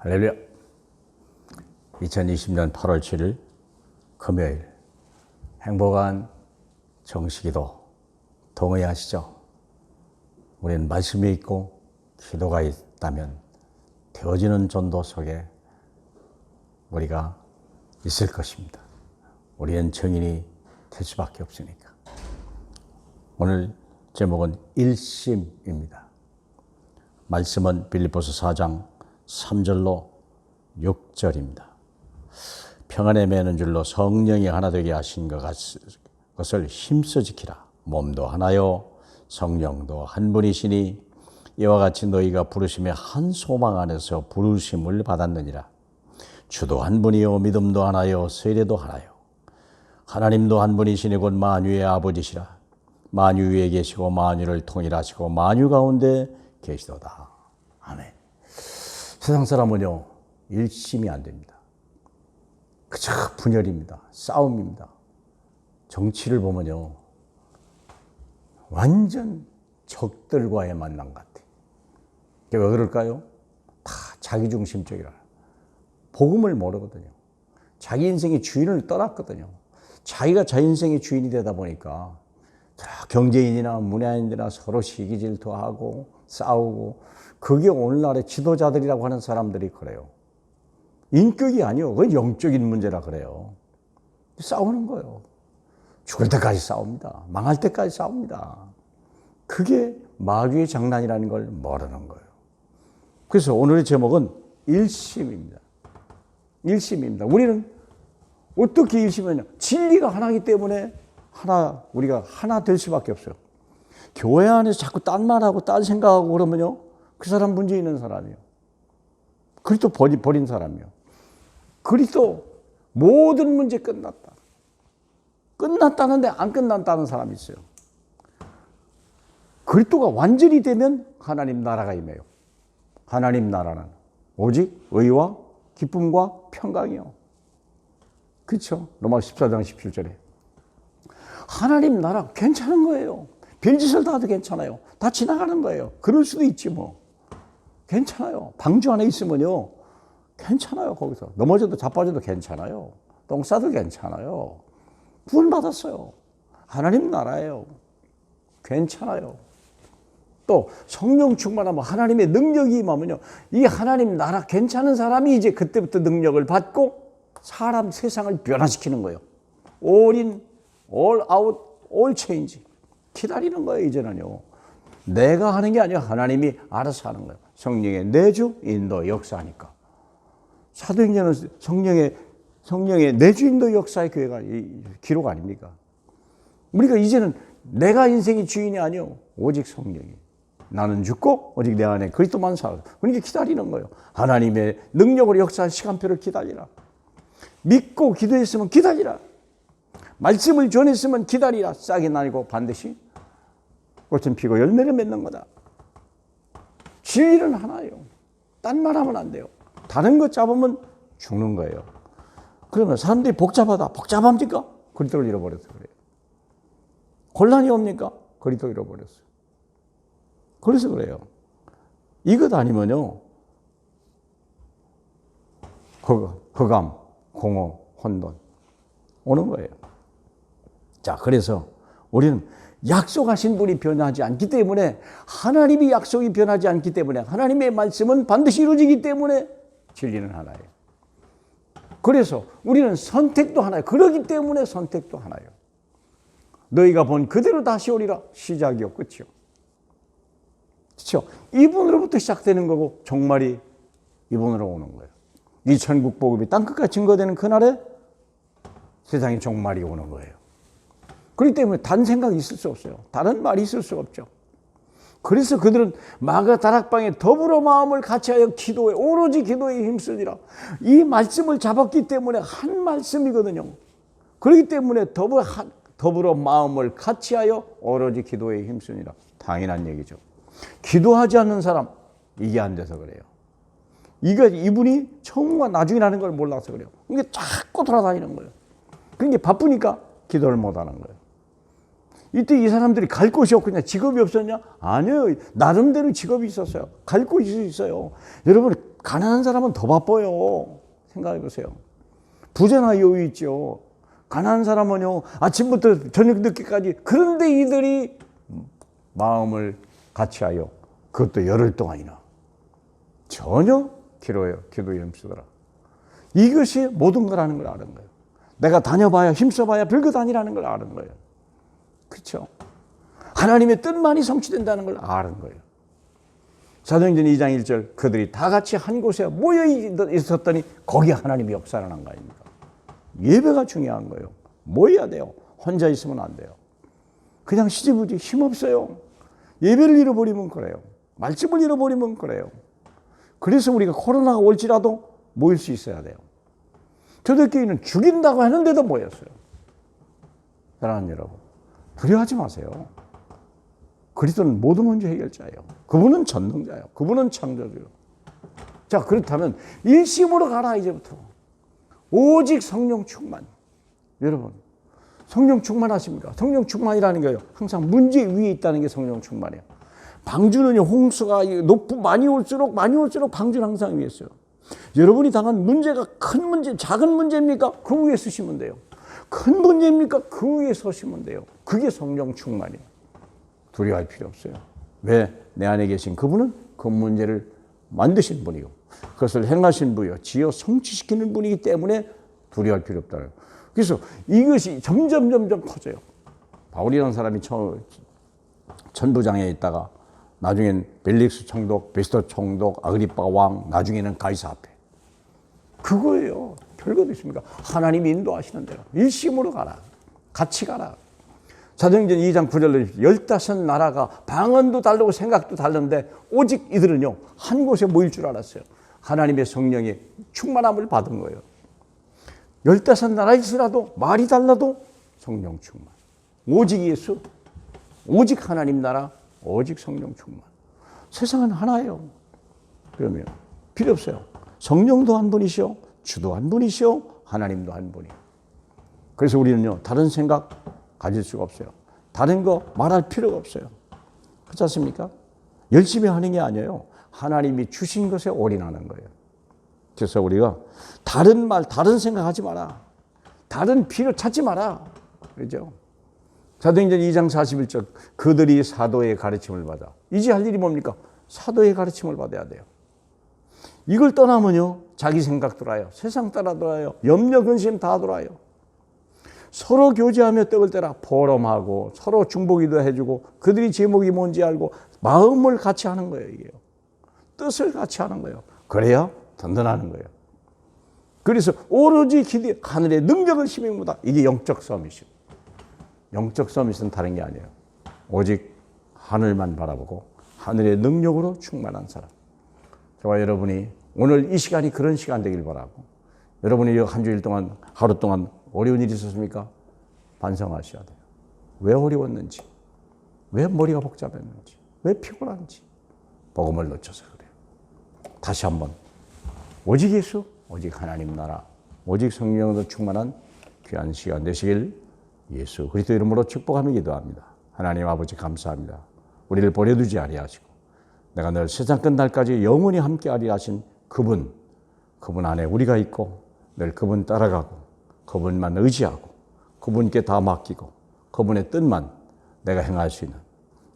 할렐루야. 2020년 8월 7일 금요일 행복한 정식기도 동의하시죠? 우리는 말씀이 있고 기도가 있다면 되어지는 전도 속에 우리가 있을 것입니다. 우리는 증인이 될 수밖에 없으니까. 오늘 제목은 일심입니다. 말씀은 빌립보서 4장 3절로 6절입니다. 평안에 매는 줄로 성령이 하나 되게 하신 것을 힘써 지키라. 몸도 하나요 성령도 한 분이시니 이와 같이 너희가 부르심의 한 소망 안에서 부르심을 받았느니라. 주도 한 분이요 믿음도 하나요 세례도 하나요. 하나님도 한 분이시니 곧 만유의 아버지시라. 만유 위에 계시고 만유를 통일하시고 만유 가운데 계시도다. 아멘. 세상 사람은요 일심이 안 됩니다. 그저 분열입니다. 싸움입니다. 정치를 보면요 완전 적들과의 만남 같아. 왜 그럴까요? 다 자기중심적이라. 복음을 모르거든요. 자기 인생의 주인을 떠났거든요. 자기가 자기 인생의 주인이 되다 보니까 경제인이나 문화인이나 서로 시기질투하고 싸우고, 그게 오늘날의 지도자들이라고 하는 사람들이 그래요. 인격이 아니요. 그건 영적인 문제라 그래요. 싸우는 거예요. 죽을 때까지 싸웁니다. 망할 때까지 싸웁니다. 그게 마귀의 장난이라는 걸 모르는 거예요. 그래서 오늘의 제목은 일심입니다. 일심입니다. 우리는 어떻게 일심하냐? 진리가 하나이기 때문에 우리가 하나 될 수밖에 없어요. 교회 안에서 자꾸 딴 말하고 딴 생각하고 그러면요, 그 사람 문제 있는 사람이에요. 그리스도 버린 사람이에요. 그리스도 모든 문제 끝났다. 끝났다는데 안 끝났다는 사람이 있어요. 그리스도가 완전히 되면 하나님 나라가 임해요. 하나님 나라는 오직 의와 기쁨과 평강이요. 그렇죠? 로마 14장 17절에 하나님 나라 괜찮은 거예요. 별짓을 다 해도 괜찮아요. 다 지나가는 거예요. 그럴 수도 있지 뭐. 괜찮아요. 방주 안에 있으면요 괜찮아요. 거기서 넘어져도 자빠져도 괜찮아요. 똥 싸도 괜찮아요. 구원 받았어요. 하나님 나라예요. 괜찮아요. 또 성령 충만하면 하나님의 능력이 임하면요, 이 하나님 나라 괜찮은 사람이 이제 그때부터 능력을 받고 사람 세상을 변화시키는 거예요. all in, all out, all change. 기다리는 거예요. 이제는요 내가 하는 게 아니라 하나님이 알아서 하는 거예요. 성령의 내주 인도 역사하니까. 사도행전은 성령의 내주 인도 역사의 교회가 기록 아닙니까? 우리가 이제는 내가 인생의 주인이 아니요 오직 성령이. 나는 죽고 오직 내 안에 그리스도만 살아. 그러니까 기다리는 거예요. 하나님의 능력으로 역사할 시간표를 기다리라. 믿고 기도했으면 기다리라. 말씀을 전했으면 기다리라. 싹이 나고 반드시 꽃은 피고 열매를 맺는 거다. 진리는 하나예요. 딴 말하면 안 돼요. 다른 것 잡으면 죽는 거예요. 그러면 사람들이 복잡합니까? 그리스도를 잃어버려서 그래요. 혼란이 옵니까? 그리스도를 잃어버렸어요. 그래서 그래요. 이것 아니면요 흑암, 공허, 혼돈 오는 거예요. 자, 그래서 우리는 약속하신 분이 변하지 않기 때문에, 하나님이 약속이 변하지 않기 때문에, 하나님의 말씀은 반드시 이루어지기 때문에 진리는 하나예요. 그래서 우리는 선택도 하나예요. 그러기 때문에 선택도 하나예요. 너희가 본 그대로 다시 오리라. 시작이요 끝이요. 그렇죠? 이분으로부터 시작되는 거고 종말이 이분으로 오는 거예요. 이 천국 복음이 땅끝까지 증거되는 그날에 세상의 종말이 오는 거예요. 그렇기 때문에 다른 생각이 있을 수 없어요. 다른 말이 있을 수 없죠. 그래서 그들은 마가 다락방에 더불어 마음을 같이하여 기도해 오로지 기도에 힘쓰니라. 이 말씀을 잡았기 때문에 한 말씀이거든요. 그렇기 때문에 더불어 마음을 같이하여 오로지 기도에 힘쓰니라. 당연한 얘기죠. 기도하지 않는 사람 이게 안 돼서 그래요. 이분이 처음과 나중이라는 걸 몰라서 그래요. 이게 자꾸 돌아다니는 거예요. 그러니까 바쁘니까 기도를 못하는 거예요. 이때 이 사람들이 갈 곳이 없겠냐? 직업이 없었냐? 아니요. 나름대로 직업이 있었어요. 갈 곳이 있어요. 여러분, 가난한 사람은 더 바빠요. 생각해 보세요. 부자나 여유 있죠. 가난한 사람은요, 아침부터 저녁 늦게까지. 그런데 이들이 마음을 같이하여 그것도 열흘 동안이나 전혀 기도에 힘쓰더라. 이것이 모든 거라는 걸 아는 거예요. 내가 다녀봐야 힘써봐야 별것 아니라는 걸 아는 거예요. 그렇죠? 하나님의 뜻만이 성취된다는 걸 아는 거예요. 사도행전 2장 1절 그들이 다 같이 한 곳에 모여 있었더니 거기에 하나님이 역사하는 거 아닙니까? 예배가 중요한 거예요. 모여야 돼요. 혼자 있으면 안 돼요. 그냥 시지부지 힘없어요. 예배를 잃어버리면 그래요. 말씀을 잃어버리면 그래요. 그래서 우리가 코로나가 올지라도 모일 수 있어야 돼요. 초대교회는 죽인다고 하는데도 모였어요. 사랑하는 여러분, 두려워하지 마세요. 그리스도는 모든 문제 해결자예요. 그분은 전능자예요. 그분은 창조주예요. 자, 그렇다면 일심으로 가라 이제부터. 오직 성령 충만. 여러분, 성령 충만하십니까? 성령 충만이라는 거예요. 항상 문제 위에 있다는 게 성령 충만이에요. 방주는요, 홍수가 많이 올수록 방주는 항상 위에 있어요. 여러분이 당한 문제가 큰 문제, 작은 문제입니까? 그 위에 서시면 돼요. 큰 문제입니까? 그 위에 서시면 돼요. 그게 성령 충만이에요. 두려워할 필요 없어요. 왜? 내 안에 계신 그분은 그 문제를 만드신 분이고 그것을 행하신 분이요, 지어 성취시키는 분이기 때문에 두려워할 필요 없다는 거예요. 그래서 이것이 점점 커져요. 바울이라는 사람이 천부장에 있다가 나중엔 벨릭스 총독, 베스터 총독, 아그리파 왕, 나중에는 가이사 앞에. 그거예요. 별것도 있습니까? 하나님이 인도하시는 대로 일심으로 가라. 같이 가라. 사도행전 2장 9절로 15나라가 방언도 다르고 생각도 다른데 오직 이들은요, 한 곳에 모일 줄 알았어요. 하나님의 성령의 충만함을 받은 거예요. 15나라일지라도 말이 달라도 성령 충만. 오직 예수, 오직 하나님 나라, 오직 성령 충만. 세상은 하나예요. 그러면 필요 없어요. 성령도 한 분이시오, 주도 한 분이시오, 하나님도 한 분이에요. 그래서 우리는요, 다른 생각 가질 수가 없어요. 다른 거 말할 필요가 없어요. 그렇지 않습니까? 열심히 하는 게 아니에요. 하나님이 주신 것에 올인하는 거예요. 그래서 우리가 다른 말, 다른 생각하지 마라. 다른 필요 찾지 마라. 그렇죠? 사도행전 2장 41절 그들이 사도의 가르침을 받아. 이제 할 일이 뭡니까? 사도의 가르침을 받아야 돼요. 이걸 떠나면요, 자기 생각 돌아요. 세상 따라 돌아요. 염려 근심 다 돌아요. 서로 교제하며 떡을 떼라. 포럼하고 서로 중보기도 해주고 그들이 제목이 뭔지 알고 마음을 같이 하는 거예요. 이게요. 뜻을 같이 하는 거예요. 그래야 든든하는 거예요. 그래서 오로지 하늘의 능력을 힘입니다. 이게 영적 서밋이에요. 영적 서밋은 다른 게 아니에요. 오직 하늘만 바라보고 하늘의 능력으로 충만한 사람. 저와 여러분이 오늘 이 시간이 그런 시간 되길 바라고, 여러분이 한 주일 동안, 하루 동안 어려운 일이 있었습니까? 반성하셔야 돼요. 왜 어려웠는지, 왜 머리가 복잡했는지, 왜 피곤한지, 복음을 놓쳐서 그래요. 다시 한번 오직 예수, 오직 하나님 나라, 오직 성령으로 충만한 귀한 시간 되시길 예수 그리스도 이름으로 축복하며 기도합니다. 하나님 아버지 감사합니다. 우리를 보내두지 아니하시고 내가 늘 세상 끝날까지 영원히 함께하리 하신 그분 안에 우리가 있고 늘 그분 따라가고 그분만 의지하고 그분께 다 맡기고 그분의 뜻만 내가 행할 수 있는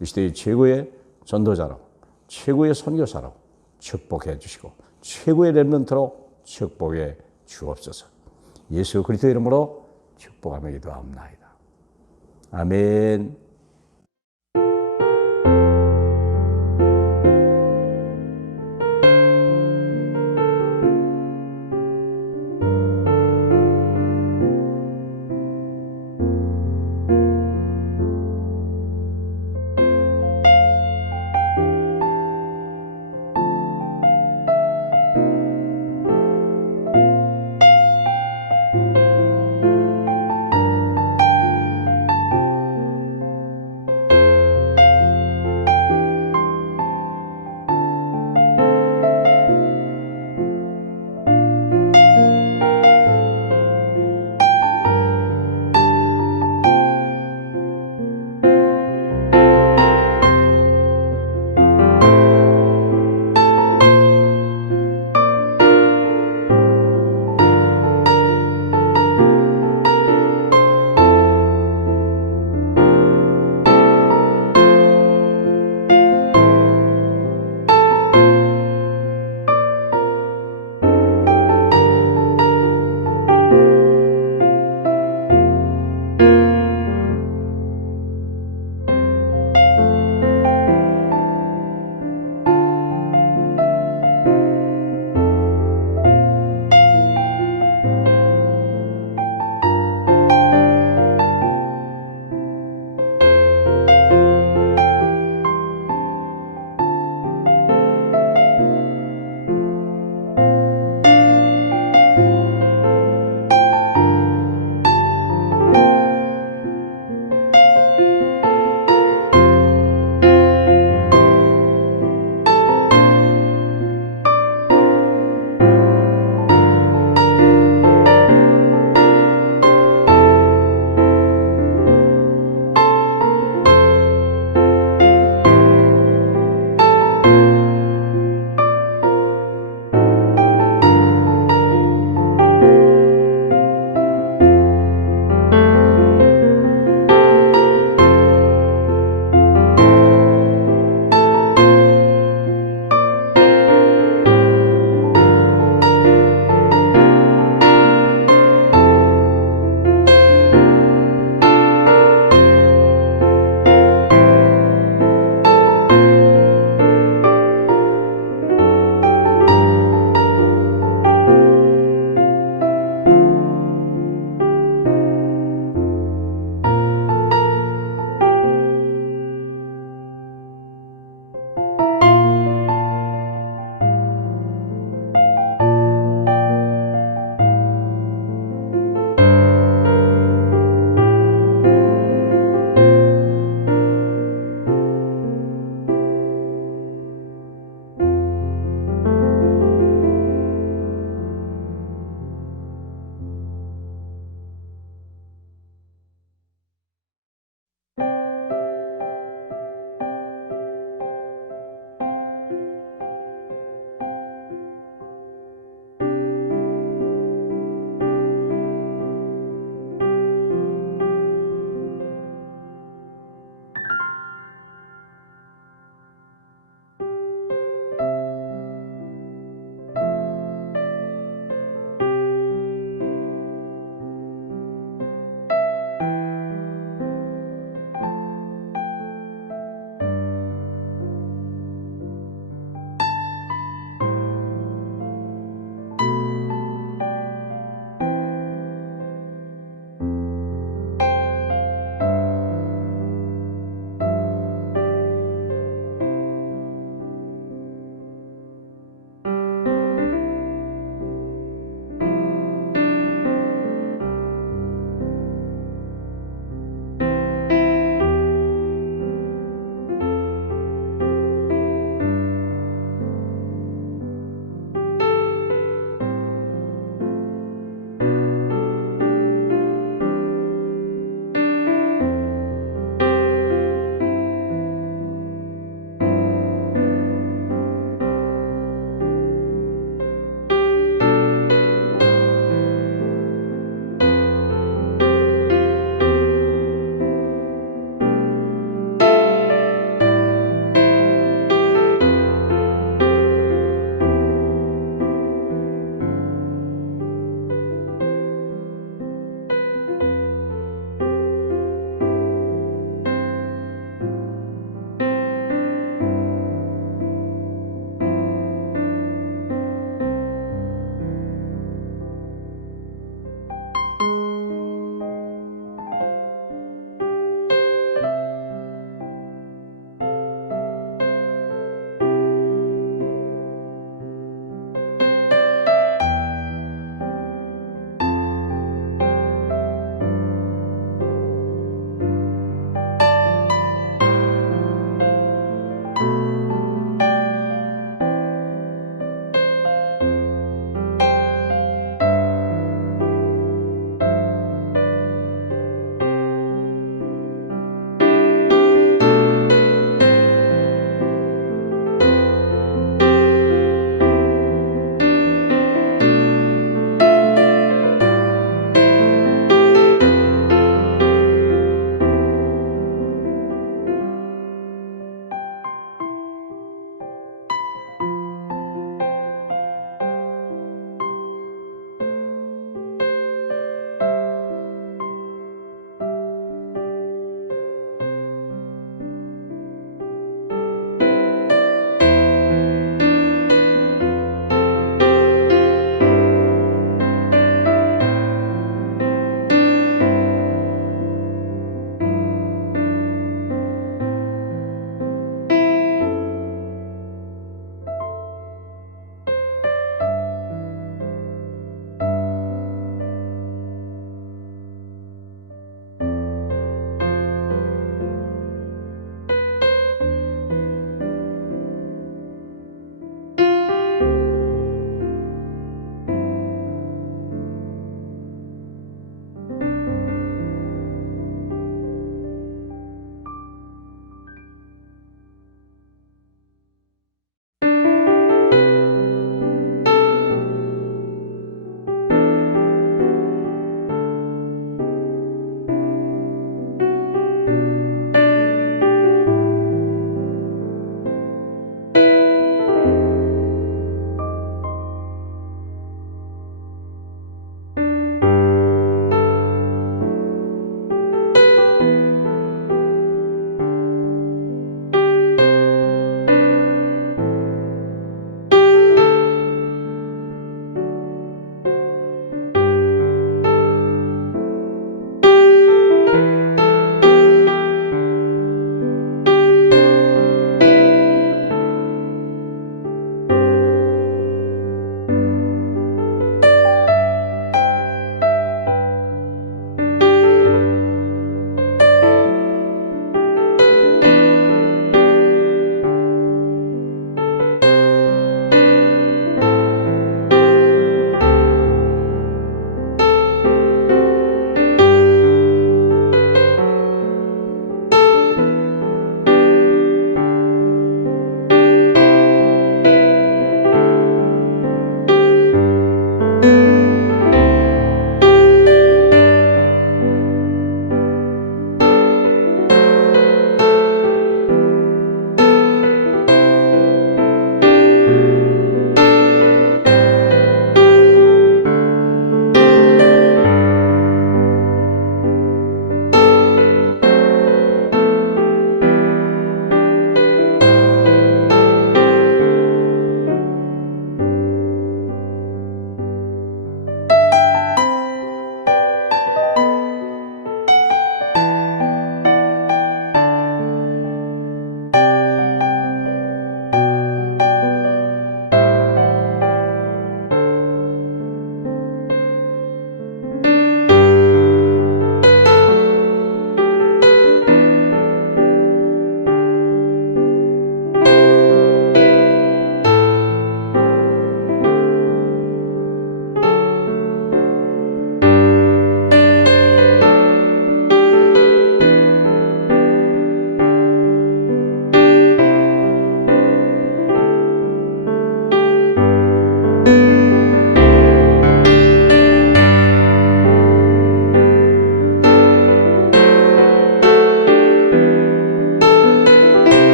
이 시대의 최고의 전도자로, 최고의 선교사로 축복해 주시고 최고의 렘넌트로 축복해 주옵소서. 예수 그리스도 이름으로 축복하며 기도합니다. 아멘.